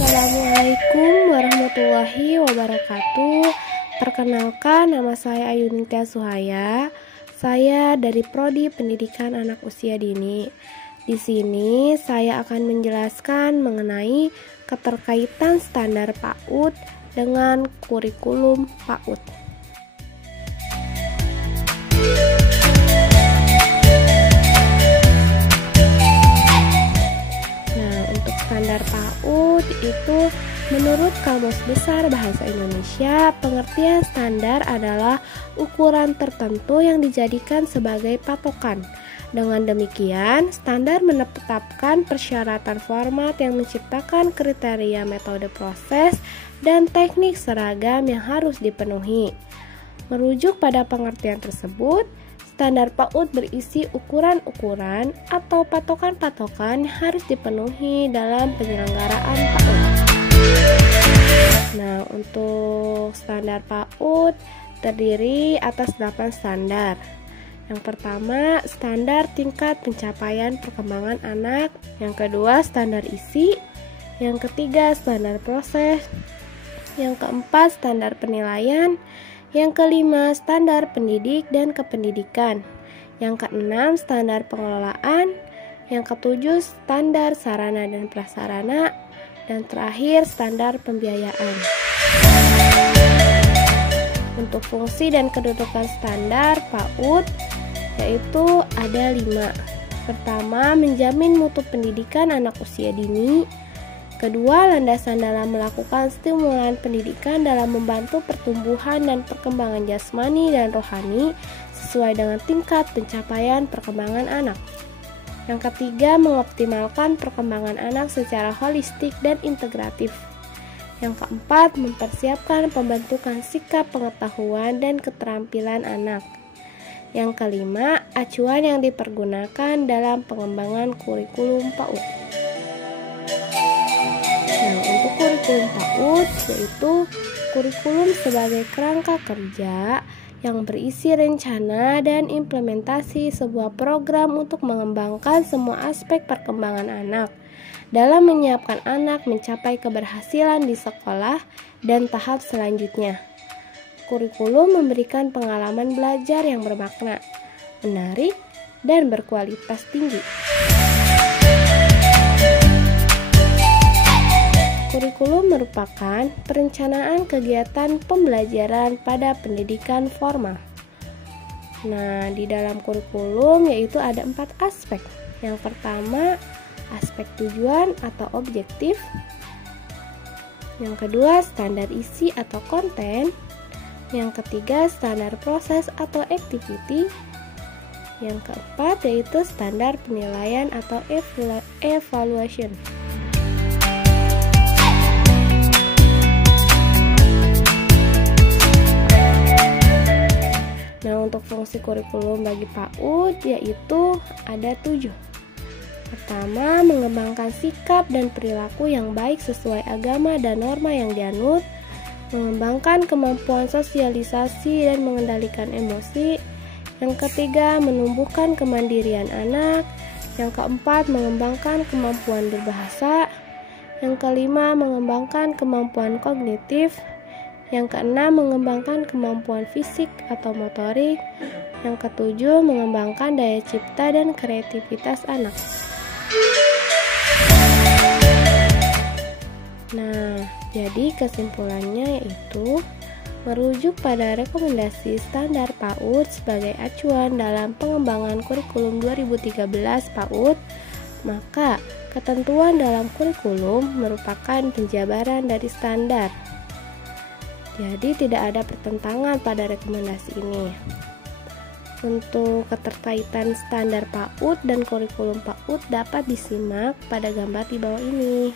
Assalamualaikum warahmatullahi wabarakatuh. Perkenalkan, nama saya Ayunintia Suhaya. Saya dari Prodi Pendidikan Anak Usia Dini. Di sini saya akan menjelaskan mengenai keterkaitan standar PAUD dengan kurikulum PAUD. Standar PAUD itu menurut Kamus Besar Bahasa Indonesia, pengertian standar adalah ukuran tertentu yang dijadikan sebagai patokan. Dengan demikian, standar menetapkan persyaratan format yang menciptakan kriteria metode proses dan teknik seragam yang harus dipenuhi. Merujuk pada pengertian tersebut, standar PAUD berisi ukuran-ukuran atau patokan-patokan yang harus dipenuhi dalam penyelenggaraan PAUD. Nah, untuk standar PAUD terdiri atas 8 standar. Yang pertama, standar tingkat pencapaian perkembangan anak. Yang kedua, standar isi. Yang ketiga, standar proses. Yang keempat, standar penilaian. Yang kelima, standar pendidik dan kependidikan. Yang keenam, standar pengelolaan. Yang ketujuh, standar sarana dan prasarana. Dan terakhir, standar pembiayaan. Untuk fungsi dan kedudukan standar PAUD yaitu ada 5. Pertama, menjamin mutu pendidikan anak usia dini. Kedua, landasan dalam melakukan stimulan pendidikan dalam membantu pertumbuhan dan perkembangan jasmani dan rohani sesuai dengan tingkat pencapaian perkembangan anak. Yang ketiga, mengoptimalkan perkembangan anak secara holistik dan integratif. Yang keempat, mempersiapkan pembentukan sikap pengetahuan dan keterampilan anak. Yang kelima, acuan yang dipergunakan dalam pengembangan kurikulum PAUD. Untuk kurikulum PAUD yaitu kurikulum sebagai kerangka kerja yang berisi rencana dan implementasi sebuah program untuk mengembangkan semua aspek perkembangan anak dalam menyiapkan anak mencapai keberhasilan di sekolah dan tahap selanjutnya. Kurikulum memberikan pengalaman belajar yang bermakna, menarik, dan berkualitas tinggi. Kurikulum merupakan perencanaan kegiatan pembelajaran pada pendidikan formal. Nah, di dalam kurikulum yaitu ada 4 aspek. Yang pertama, aspek tujuan atau objektif. Yang kedua, standar isi atau konten. Yang ketiga, standar proses atau activity. Yang keempat yaitu standar penilaian atau evaluation. Nah, untuk fungsi kurikulum bagi PAUD yaitu ada 7. Pertama, mengembangkan sikap dan perilaku yang baik sesuai agama dan norma yang dianut, mengembangkan kemampuan sosialisasi dan mengendalikan emosi. Yang ketiga, menumbuhkan kemandirian anak. Yang keempat, mengembangkan kemampuan berbahasa. Yang kelima, mengembangkan kemampuan kognitif. Yang keenam, mengembangkan kemampuan fisik atau motorik. Yang ketujuh, mengembangkan daya cipta dan kreativitas anak. Nah, jadi kesimpulannya yaitu merujuk pada rekomendasi standar PAUD sebagai acuan dalam pengembangan kurikulum 2013 PAUD, maka ketentuan dalam kurikulum merupakan penjabaran dari standar. Jadi tidak ada pertentangan pada rekomendasi ini. Untuk keterkaitan standar PAUD dan kurikulum PAUD dapat disimak pada gambar di bawah ini.